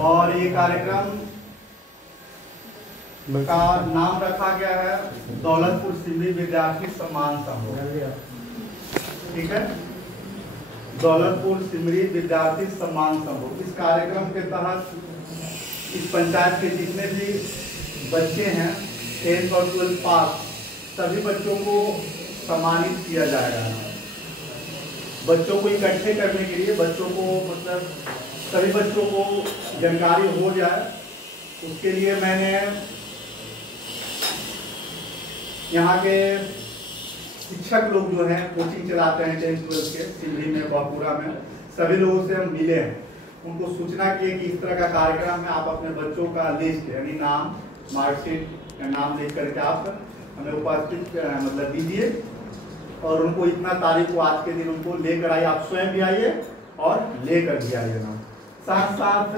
और ये कार्यक्रम का नाम रखा गया है दौलतपुर सिमरी विद्यार्थी सम्मान समूह। ठीक है, दौलतपुर सिमरी विद्यार्थी सम्मान समूह। इस कार्यक्रम के तहत इस पंचायत के जितने भी बच्चे हैं 10th और 12th पास, सभी बच्चों को सम्मानित किया जाएगा। बच्चों को इकट्ठे करने के लिए, बच्चों को मतलब सभी बच्चों को जानकारी हो जाए, उसके लिए मैंने यहाँ के शिक्षक लोग जो हैं कोचिंग चलाते हैं 10th 12th के सिमरी में, बहुपुरा में, सभी लोगों से हम मिले हैं। उनको सूचना किए कि इस तरह का कार्यक्रम है, आप अपने बच्चों का लिस्ट यानी नाम, मार्कशीट, नाम लिख करके आप हमें उपस्थित मतलब दीजिए और उनको इतना तारीख को आज के दिन उनको लेकर आइए। आप स्वयं भी आइए और लेकर भी आइए ना। साथ साथ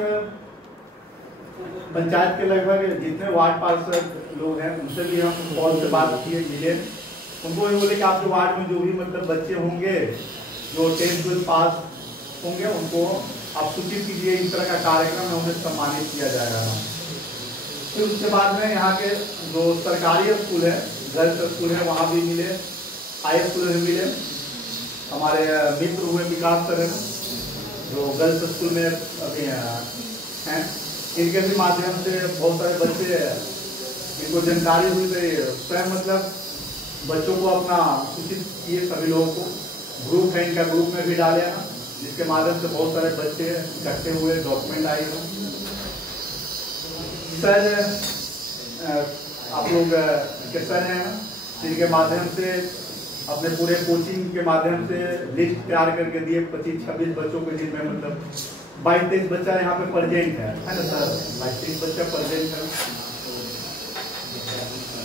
पंचायत के लगभग जितने वार्ड पार्षद लोग हैं उनसे भी हम कॉल से बात किए, मिले। उनको ये बोले कि आपके वार्ड में जो भी मतलब बच्चे होंगे जो 10th 12th पास होंगे उनको आप सूचित कीजिए, इस तरह का कार्यक्रम है, उन्हें सम्मानित किया जाएगा। फिर उसके बाद में यहाँ के जो सरकारी स्कूल है, गर्ल्स स्कूल है, वहाँ भी मिले, हाई स्कूल में मिले। हमारे मित्र हुए विकास सर है जो गर्ल्स स्कूल में अभी हैं, इनके भी माध्यम से बहुत सारे बच्चे इनको जानकारी हुई, तो स्वयं मतलब बच्चों को अपना सूचित किए। सभी लोगों को ग्रुप है, इनका ग्रुप में भी डाले ना, जिसके माध्यम से बहुत सारे बच्चे इकट्ठे हुए, डॉक्यूमेंट आए। सर आप लोग के सर हैं जिनके माध्यम से अपने पूरे कोचिंग के माध्यम से लिस्ट तैयार करके दिए 25-26 बच्चों के, जिनमें मतलब 22-23 बच्चा यहाँ पे प्रेजेंट है ना सर, 22-23 बच्चा प्रेजेंट है।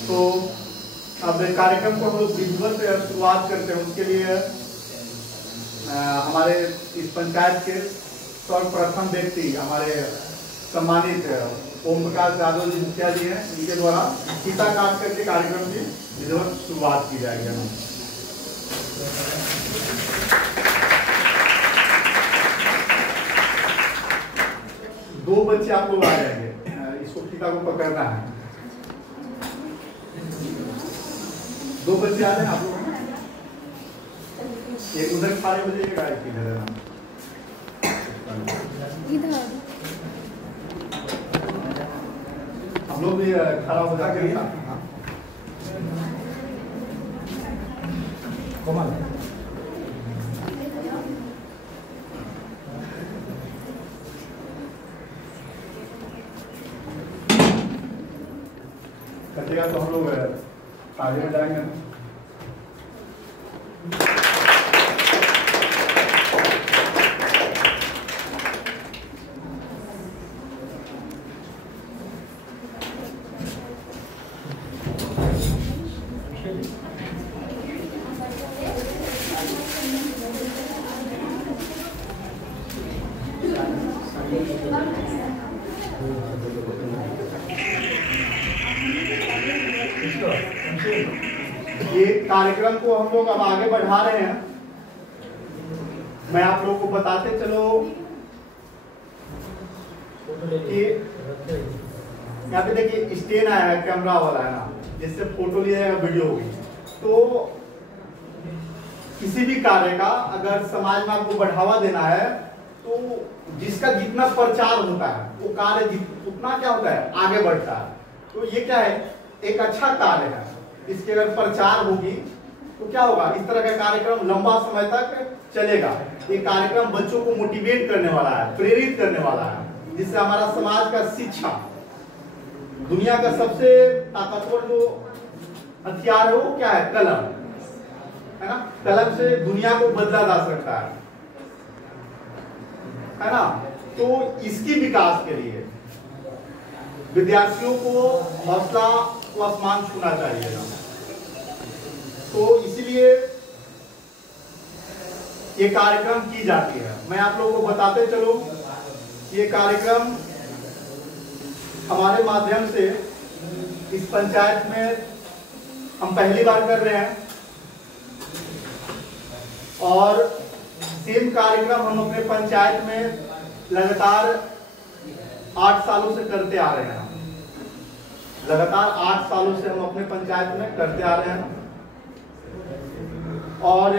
तो अब कार्यक्रम को हम लोग विजुअल से शुरुआत करते हैं। उसके लिए हमारे इस पंचायत के सर्वप्रथम व्यक्ति हमारे सम्मानित ओम प्रकाश यादव जी मुखिया जी हैं, इनके द्वारा फीता काट करके कार्यक्रम की विधिवत शुरुआत की जाएगी। दो बच्चे आप लोग आ जाएंगे, इसको फीता को पकड़ना है। दो बच्चे आ जाए आप लोग, एक उधर खड़े हो जाइएगा, एक इधर। हम लोग भी खड़ा हो जाके कोमल कटेगा तो हम लोग आगे में जाएंगे। ये कार्यक्रम को हम लोग अब आगे बढ़ा रहे हैं। मैं आप लोगों को बताते चलो कि यहाँ पे देखिए स्टैंड आया है, कैमरा वाला है ना, जिससे फोटो लिया जाएगा, वीडियो होगी। तो किसी भी कार्य का अगर समाज में आपको बढ़ावा देना है तो जिसका जितना प्रचार होता है वो कार्य उतना क्या होता है, आगे बढ़ता है। तो ये क्या है, एक अच्छा कार्य है। इसके अगर प्रचार होगी तो क्या होगा, इस तरह का कार्यक्रम लंबा समय तक चलेगा। ये कार्यक्रम बच्चों को मोटिवेट करने वाला है, प्रेरित करने वाला है, जिससे हमारा समाज का शिक्षा, दुनिया का सबसे ताकतवर जो हथियार है वो क्या है, कलम है ना। कलम से दुनिया को बदला जा सकता है ना। तो इसकी विकास के लिए विद्यार्थियों को हौसला को आसमान छूना चाहिए ना। तो इसीलिए ये कार्यक्रम की जाती है। मैं आप लोगों को बताते चलो, ये कार्यक्रम हमारे माध्यम से इस पंचायत में हम पहली बार कर रहे हैं और सेम कार्यक्रम हम अपने पंचायत में लगातार 8 सालों से करते आ रहे हैं। लगातार 8 सालों से हम अपने पंचायत में करते आ रहे हैं। और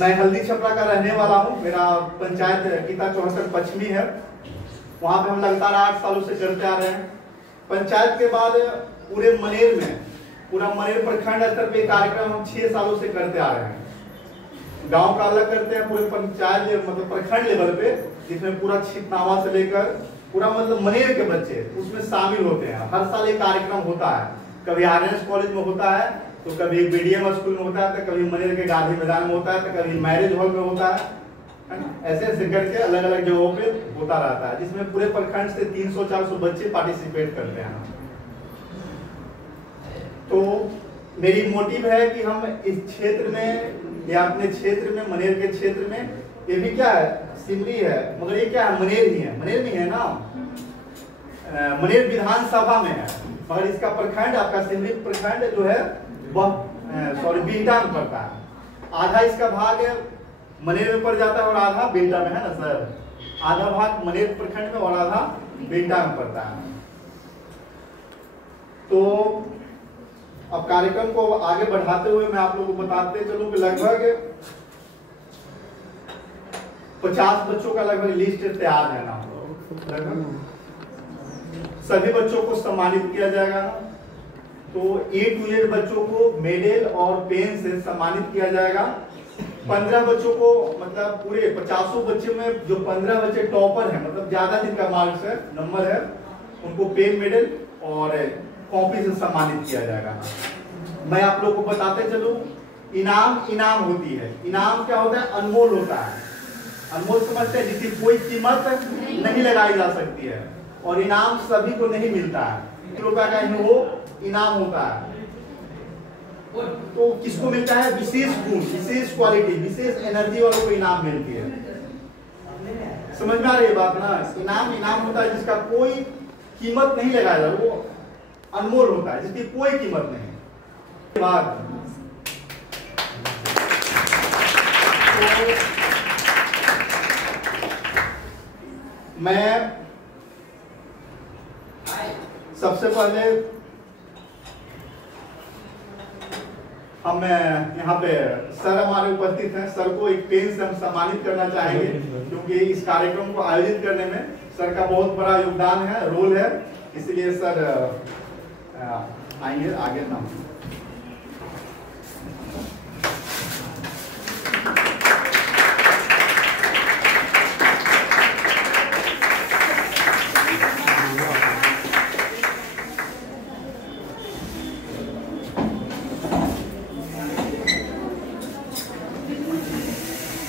मैं हल्दी छपरा का रहने वाला हूँ। मेरा पंचायत गीता 74 पश्चिमी है। वहां पे हम लगातार 8 सालों से करते आ रहे हैं। पंचायत के बाद पूरे मनेर में, पूरा मनेर प्रखंड स्तर पे कार्यक्रम हम 6 सालों से करते आ रहे हैं। गांव का अलग करते हैं, पूरे पंचायत मतलब प्रखंड लेवल पे, जिसमें पूरा छिटनावा से लेकर पूरा मतलब मनेर के बच्चे उसमें शामिल होते हैं। हर साल एक कार्यक्रम होता है। कभी आरएनएस कॉलेज में होता है, तो कभी बीडीएम स्कूल में होता है, तो कभी मनेर के गांधी मैदान में होता है, तो कभी मैरिज हॉल में होता है। ऐसे ऐसे करके अलग अलग जगहों पे होता रहता है, जिसमें पूरे प्रखंड से 300-400 बच्चे पार्टिसिपेट करते हैं। तो मेरी मोटिव है कि हम इस क्षेत्र में या अपने क्षेत्र में, मनेर के क्षेत्र में, ये भी क्या है, सिमरी है, मगर ये क्या है, मनेर ही है। मनेर में है ना, मनेर विधानसभा में है, मगर इसका प्रखंड, आपका सिमरी प्रखंड जो है वह बिहटा में पड़ता है। आधा इसका भाग मनेर में पड़ जाता है और आधा बिहटा में, है ना सर। आधा भाग मनेर प्रखंड में और आधा बिहटा में पड़ता है। तो अब कार्यक्रम को आगे बढ़ाते हुए मैं आप लोगों को बताते चलूं कि लगभग 50 बच्चों का लगभग लिस्ट तैयार है ना। लगभग सभी बच्चों को सम्मानित किया जाएगा। तो A to Z बच्चों को मेडल और पेन से सम्मानित किया जाएगा। 15 बच्चों को, मतलब पूरे 50 बच्चों में जो 15 बच्चे टॉपर हैं, मतलब ज्यादा जिनका मार्क्स है, नंबर है, उनको पेन, मेडल और कॉपी से सम्मानित किया जाएगा। मैं आप लोग को बताते चलूं, इनाम होती है। इनाम क्या होता है, अनमोल होता है। अनमोल समझते हैं, जिसकी कोई कीमत नहीं लगाई जा सकती है, और इनाम सभी को नहीं मिलता है। ₹1 का ही वो इनाम होता है। तो किसको मिलता है, विशेष गुण, विशेष क्वालिटी, विशेष एनर्जी वालों को इनाम मिलती है। समझ में आ रही है बात ना। इनाम होता है जिसका कोई कीमत नहीं लगाया जा, वो अनमोल होता है, जिसकी कोई कीमत नहीं। बात तो मैं सबसे पहले हम यहाँ पे सर हमारे उपस्थित हैं। सर को एक पेन से हम सम्मानित करना चाहेंगे, क्योंकि इस कार्यक्रम को आयोजित करने में सर का बहुत बड़ा योगदान है, रोल है। इसलिए सर आएंगे आगे ना।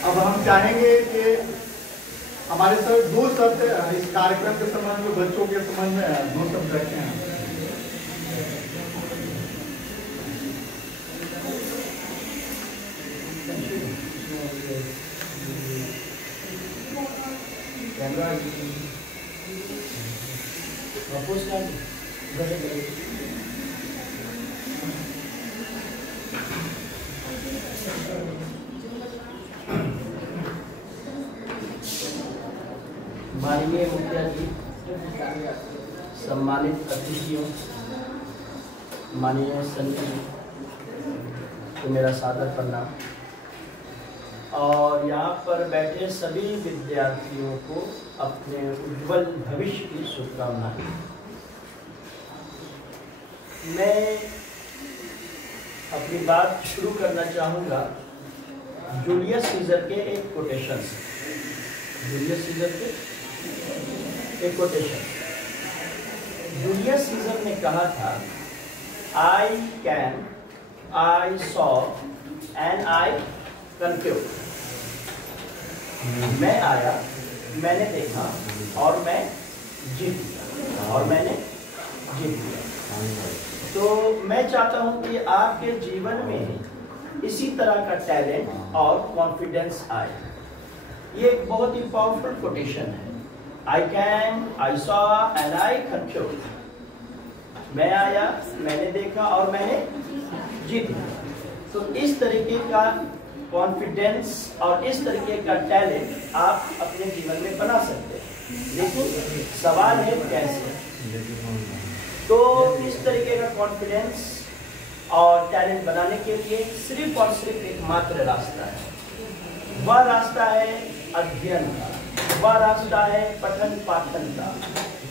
अब हम चाहेंगे कि हमारे सर 2 शब्द इस कार्यक्रम के संबंध में, बच्चों के संबंध में 2 शब्द रखे हैं। माननीय मुखिया जी, सम्मानित अतिथियों, माननीय संजय जी को मेरा सादर प्रणाम, और यहाँ पर बैठे सभी विद्यार्थियों को अपने उज्जवल भविष्य की शुभकामनाएं। मैं अपनी बात शुरू करना चाहूँगा जूलियस सीजर के एक कोटेशन से। जूलियस सीजर के एक कोटेशन। जूलियस सीजर ने कहा था, I can, I saw and I confuse. मैं आया, मैंने देखा और मैं जीत गया, और मैंने जीत गया। तो मैं चाहता हूं कि आपके जीवन में इसी तरह का टैलेंट और कॉन्फिडेंस आए। ये एक बहुत ही पावरफुल कोटेशन है। I can, I saw and I confuse. मैं आया, मैंने देखा और मैंने जीत लिया। तो इस तरीके का कॉन्फिडेंस और इस तरीके का टैलेंट आप अपने जीवन में बना सकते हैं। लेकिन सवाल है कैसे? तो इस तरीके का कॉन्फिडेंस और टैलेंट बनाने के लिए सिर्फ और सिर्फ एकमात्र रास्ता है। वह रास्ता है अध्ययन का, वह रास्ता है पठन पाठन का,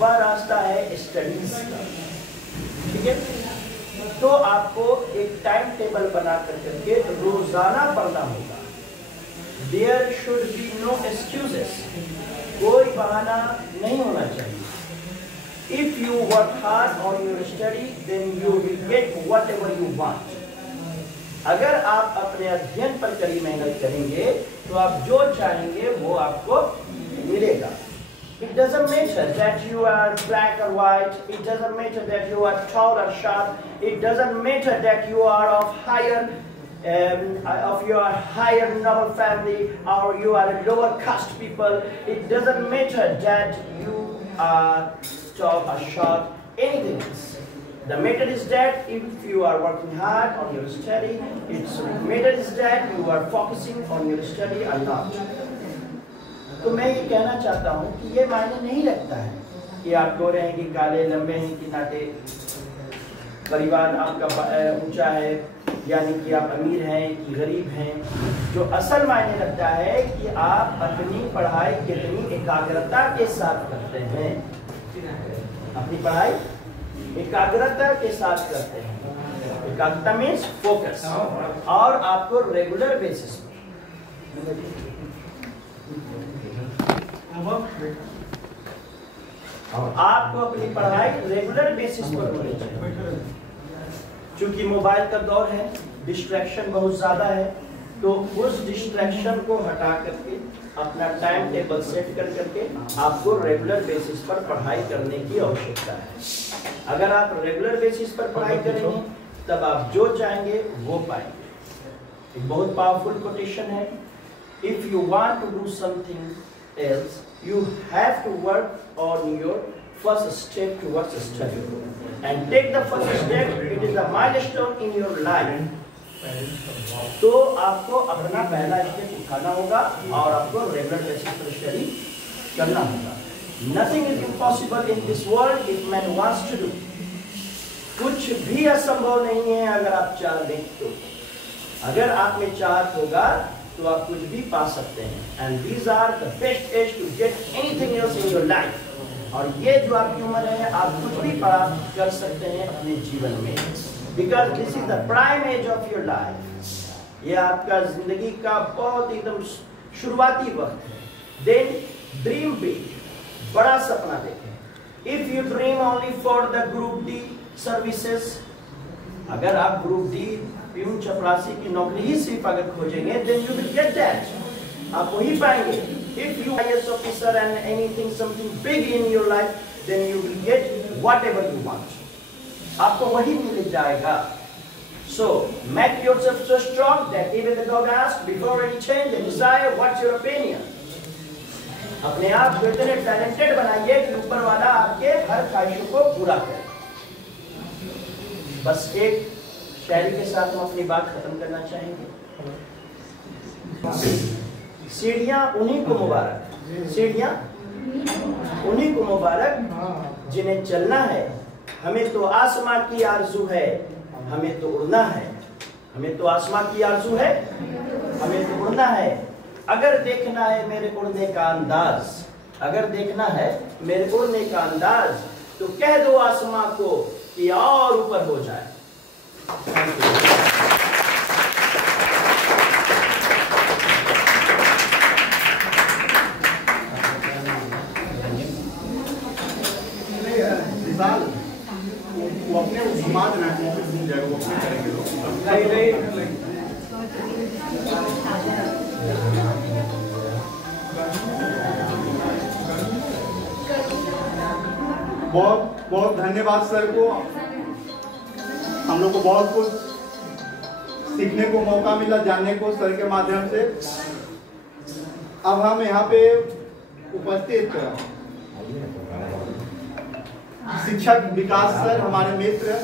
वह रास्ता है स्टडीज का। ठीक है, तो आपको एक टाइम टेबल बना करके रोजाना पढ़ना होगा। There should be no excuses, कोई बहाना नहीं होना चाहिए। If you work hard on your study then you will get whatever you want. अगर आप अपने अध्ययन पर कड़ी मेहनत करेंगे तो आप जो चाहेंगे वो आपको मिलेगा। It doesn't matter that you are black or white. It doesn't matter that you are tall or short. It doesn't matter that you are of your higher noble family or you are a lower caste people. It doesn't matter that you are tall or short. Anything else. The matter is that if you are working hard on your study, its matter is that you are focusing on your study or not. तो मैं ये कहना चाहता हूँ कि ये मायने नहीं रखता है कि आप गोरे हैं कि काले, लंबे हैं कि नाटे, परिवार आपका ऊंचा है यानी कि आप अमीर हैं कि गरीब हैं। जो असल मायने रखता है कि आप अपनी पढ़ाई कितनी एकाग्रता के साथ करते हैं। अपनी पढ़ाई एकाग्रता के साथ करते हैं। एकाग्रता मीन्स फोकस, और आपको रेगुलर बेसिस पर आपको अपनी पढ़ाई रेगुलर बेसिस पर होनी चाहिए। क्योंकि मोबाइल का दौर है, डिस्ट्रैक्शन बहुत ज्यादा है, तो उस डिस्ट्रैक्शन को हटा करके अपना टाइम टेबल सेट कर करके आपको रेगुलर बेसिस पर पढ़ाई करने की आवश्यकता है। अगर आप रेगुलर बेसिस पर पढ़ाई करेंगे तब आप जो चाहेंगे वो पाएंगे। एक बहुत पावरफुल कोटेशन है, if you want to do something else you have to work on your first step towards study and take the first step. It is a milestone in your life. तो आपको अपना पहला step उठाना होगा और आपको regular basis पर study करना होगा। Nothing is impossible in this world if man wants to do. कुछ भी असंभव नहीं है अगर आप चाह दें तो। अगर आप में चाहत होगा तो आप कुछ भी पा सकते हैं। And these are the best age to get anything else in your life. और ये जो आपकी उम्र है, आप कुछ भी प्राप्त कर सकते हैं अपने जीवन में, because this is the prime age of your life. ये आपका जिंदगी का बहुत एकदम शुरुआती वक्त है। देन ड्रीम बिग, बड़ा सपना देखें। If you dream only for the group D services, अगर आप ग्रुप डी प्यून चपरासी की नौकरी ही सिर्फ अगर खोजेंगे, then you will get that, आप वही पाएंगे। If you are IAS officer and anything something big in your life, then you will get whatever you want, आपको वही मिल जाएगा। So make yourself so strong that even the God asks before any change and desire, what's your opinion? अपने आप को इतने talented बनाइए कि ऊपर वाला आपके हर ख्वाहिशों को पूरा करे। बस एक शायरी के साथ हम अपनी बात खत्म करना चाहेंगे। सीढ़ियां उन्हीं को मुबारक, सीढ़ियां उन्हीं को मुबारक जिन्हें चलना है। हमें तो आसमां की आरज़ू है, हमें तो उड़ना है। हमें तो आसमां की आरज़ू है, हमें तो उड़ना है। अगर देखना है मेरे उड़ने का अंदाज, अगर देखना है मेरे उड़ने का अंदाज, तो कह दो आसमां को कि और ऊपर हो जाए। वो अपने घुमा देना घूम जाएगा, वो अपने करेंगे लोग। बहुत बहुत धन्यवाद सर को। हम लोग को बहुत कुछ सीखने को मौका मिला, जानने को सर के माध्यम से। अब हम यहाँ पे उपस्थित शिक्षक विकास सर, हमारे मित्र,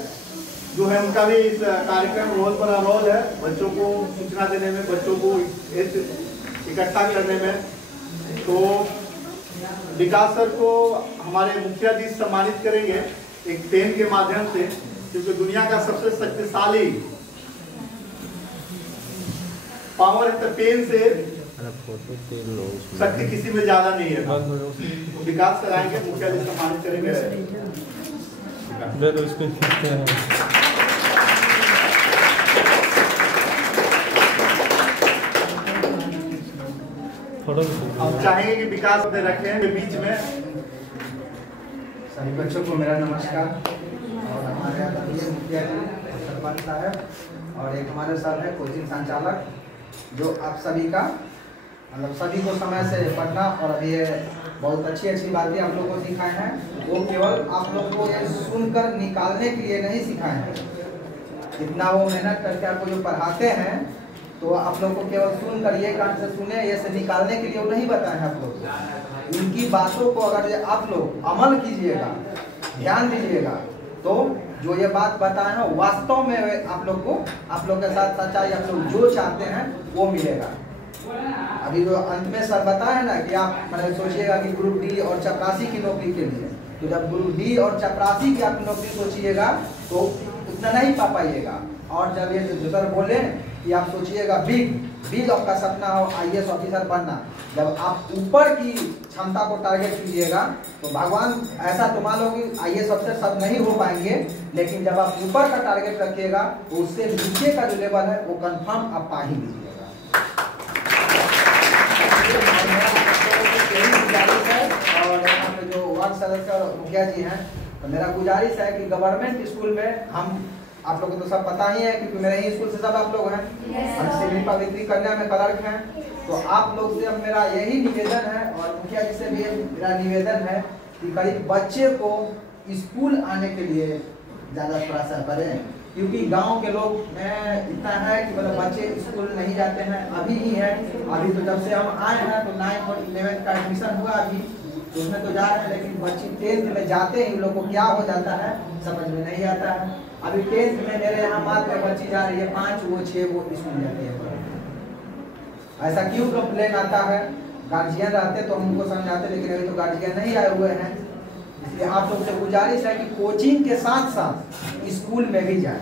जो है उनका भी इस कार्यक्रम रोल पर रोल है, बच्चों को सूचना देने में, बच्चों को इकट्ठा करने में। तो विकास सर को हमारे मुखिया जी सम्मानित करेंगे एक पेन के माध्यम से, क्योंकि दुनिया का सबसे शक्तिशाली पावर है, पेन से शक्ति किसी में ज्यादा नहीं है। तो विकास सर आएंगे, मुखिया जी सम्मानित करेंगे। हम चाहेंगे कि विकास अपने रखें के बीच में। सभी बच्चों को मेरा नमस्कार। और हमारे आदरणीय मुखिया जी सरपंच साहब और एक हमारे सर है कोचिंग संचालक, जो आप सभी का मतलब सभी को समय से पढ़ना और अभी बहुत अच्छी अच्छी बातें आप लोगों को सिखाए हैं। वो केवल आप लोग को ये सुनकर निकालने के लिए नहीं सिखाए हैं, इतना वो मेहनत करके आपको जो पढ़ाते हैं तो आप लोग को केवल सुनकर ये कान से सुने ये से निकालने के लिए वो नहीं बताए हैं आप लोग को। उनकी बातों को अगर आप लोग अमल कीजिएगा, ध्यान दीजिएगा, तो जो ये बात बताए हैं वास्तव में आप लोग के साथ सच्चाई आप लोग जो चाहते हैं वो मिलेगा। अभी जो अंत में सर बताए ना कि आप मतलब सोचिएगा कि ग्रुप डी और चपरासी की नौकरी के लिए, तो जब ग्रुप डी और चपरासी की आप नौकरी सोचिएगा तो उतना नहीं पा पाइएगा। और जब ये जो सर बोले कि आप सोचिएगा बिग आपका सपना हो IAS ऑफिसर बनना, जब आप ऊपर की क्षमता को टारगेट कीजिएगा तो भगवान ऐसा तो मान लो कि IAS ऑफिसर सब नहीं हो पाएंगे, लेकिन जब आप ऊपर का टारगेट रखिएगा तो उससे नीचे का जो लेवल है वो कंफर्म आप पा ही लीजिएगा। और यहाँ पे जो वार्ड सदस्य मुखिया जी हैं, तो मेरा गुजारिश है कि गवर्नमेंट स्कूल में हम आप लोगों को तो सब पता ही है क्योंकि मेरे ही स्कूल से सब आप लोग हैं, हम सिविल पवित्री कन्या में क्लर्क हैं। तो आप लोग से अब मेरा यही निवेदन है और मुखिया जी से भी मेरा निवेदन है कि करीब बच्चे को स्कूल आने के लिए ज़्यादा प्रयास करें, क्योंकि गांव के लोग में इतना है कि मतलब बच्चे स्कूल नहीं जाते हैं। अभी ही है, अभी तो जब से हम आए हैं तो 9th और 11th का एडमिशन हुआ अभी, तो उसमें तो जा रहे हैं, लेकिन बच्चे 10th में जाते ही लोग को क्या हो जाता है समझ में नहीं आता है। अभी 10th में मेरे यहाँ मात्र बच्ची जा रही है 5 वो 6 वो स्कूल जाती है। ऐसा क्यों कंप्लेन आता है? गार्जियन रहते तो हम उनको समझाते, लेकिन अभी तो गार्जियन नहीं आए हुए हैं। इसलिए आप लोग से गुजारिश है कि कोचिंग के साथ साथ स्कूल में भी जाए।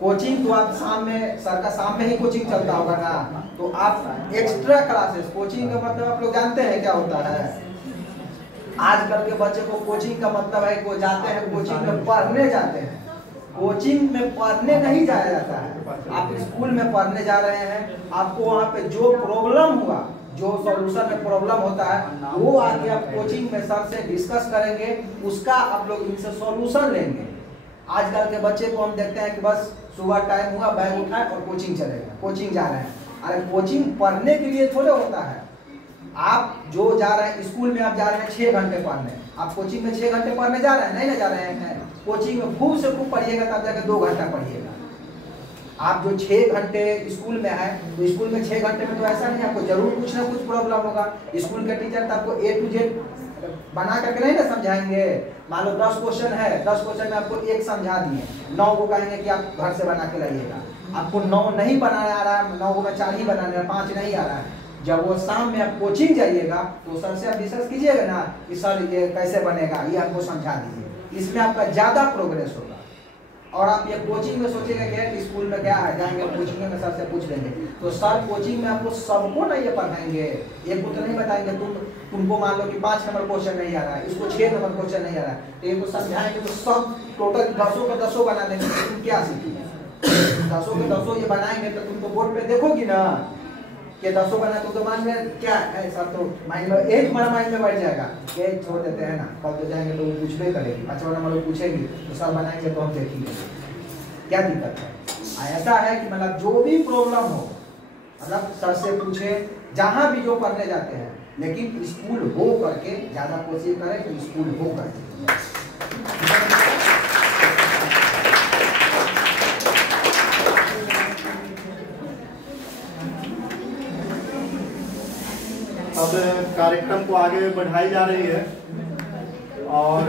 कोचिंग तो आप शाम में सर का शाम में ही कोचिंग चलता होगा ना, तो आप एक्स्ट्रा क्लासेस, कोचिंग का मतलब आप लोग जानते हैं क्या होता है। आजकल के बच्चे को कोचिंग का मतलब है वो जाते हैं कोचिंग में पढ़ने जाते हैं, कोचिंग में पढ़ने नहीं जाया जाता है। आप स्कूल में पढ़ने जा रहे हैं, आपको वहाँ पे जो प्रॉब्लम हुआ, जो सॉल्यूशन में प्रॉब्लम होता है वो आगे आप कोचिंग में सर से डिस्कस करेंगे, उसका आप लोग इनसे सॉल्यूशन लेंगे। आजकल के बच्चे को हम देखते हैं कि बस सुबह टाइम हुआ बैग उठाए और कोचिंग चलेगा, कोचिंग जा रहे हैं। अरे कोचिंग पढ़ने के लिए थोड़े होता है। आप जो जा रहे हैं स्कूल में, आप जा रहे हैं 6 घंटे पढ़ने, आप कोचिंग में 6 घंटे पढ़ने जा रहे हैं, नहीं ना जा रहे हैं। कोचिंग में खूब से खूब पढ़िएगा तब जाके 2 घंटा पढ़िएगा। आप जो 6 घंटे स्कूल में है तो स्कूल में 6 घंटे में तो ऐसा नहीं, आपको जरूर कुछ ना कुछ प्रॉब्लम होगा। स्कूल के टीचर तो आपको A to Z बना करके नहीं ना समझाएंगे। मान लो 10 क्वेश्चन है, 10 क्वेश्चन में आपको 1 समझा दिए, 9 को कहेंगे कि आप घर से बना के लाइएगा। आपको 9 नहीं बनाने आ रहा है, 9 को 4 ही बनाने, 5 नहीं आ रहा है। जब वो शाम में आप कोचिंग जाइएगा तो सर से आप डिस्कस कीजिएगा ना कि सर ये कैसे बनेगा, ये आपको समझा दीजिए। इसमें आपका ज़्यादा प्रोग्रेस होगा। और आप ये कोचिंग में सोचेंगे कि स्कूल में क्या है, जाएंगे कोचिंग में सर से पूछ लेंगे, तो सर कोचिंग में आपको सबको नहीं ये पढ़ाएंगे। एक को तो नहीं बताएंगे तुमको मान लो कि 5 नंबर क्वेश्चन नहीं आ रहा है, इसको 6 नंबर क्वेश्चन नहीं आ रहा है, तो ये को समझाएंगे तो सब टोटल 10 के 10 बना देंगे। तुम क्या सीखोगे? 10 के 10 ये बनाएंगे तो तुमको बोर्ड पे देखोगी ना कि 10 बना तो मान में क्या है सर, तो माइंड में एक हमारा माइंड में बैठ जाएगा, ये छोड़ देते हैं ना, कल तो जाएंगे तो वो पूछबे करेगी, 5वां नंबर लोग पूछेंगी तो सर बनाएंगे तो हम देखेंगे क्या दिक्कत है। ऐसा है कि मतलब जो भी प्रॉब्लम हो मतलब सर से पूछे, जहाँ भी जो पढ़ने जाते हैं, लेकिन स्कूल हो करके ज़्यादा कोशिश करें कि स्कूल हो करके। अब कार्यक्रम को आगे बढ़ाई जा रही है और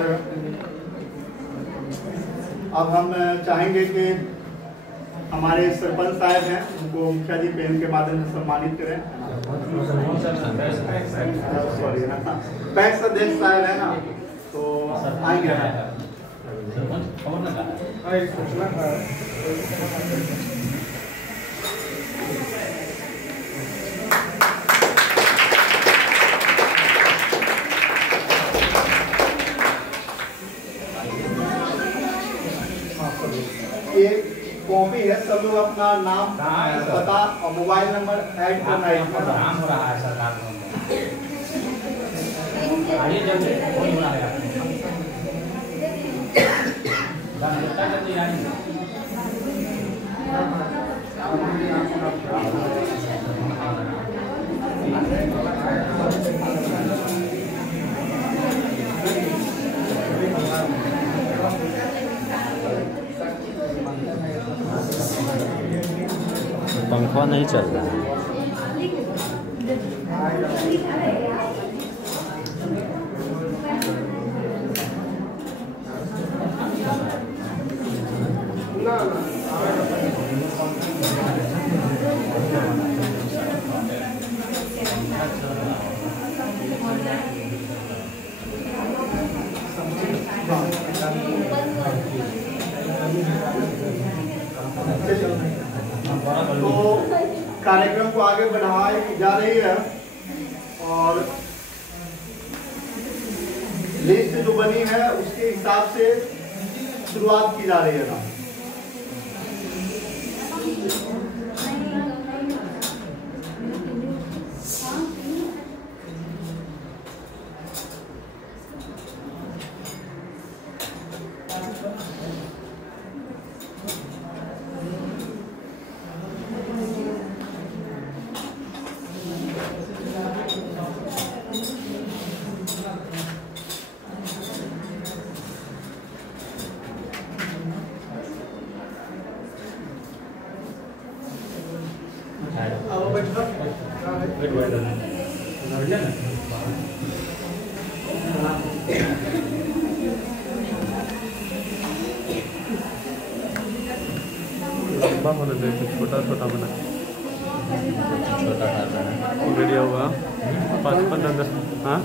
अब हम चाहेंगे कि हमारे सरपंच साहब हैं उनको मुखिया जी पेन के माध्यम से सम्मानित करें। सॉरी पैक्स अध्यक्ष साहब है ना, तो आएंगे ना। एक कॉपी है, सब लोग अपना नाम पता और मोबाइल नंबर ऐड करना है। काम हो रहा है सरकार को, आइए जल्दी फोन बना रहे हैं। पंखा नहीं चल रहा है। तो कार्यक्रम को आगे बढ़ाई जा रही है और लिस्ट जो बनी है उसके हिसाब से शुरुआत की जा रही है ना। छोटा छोटा बना छोटा वीडियो हुआ 5-15 हाँ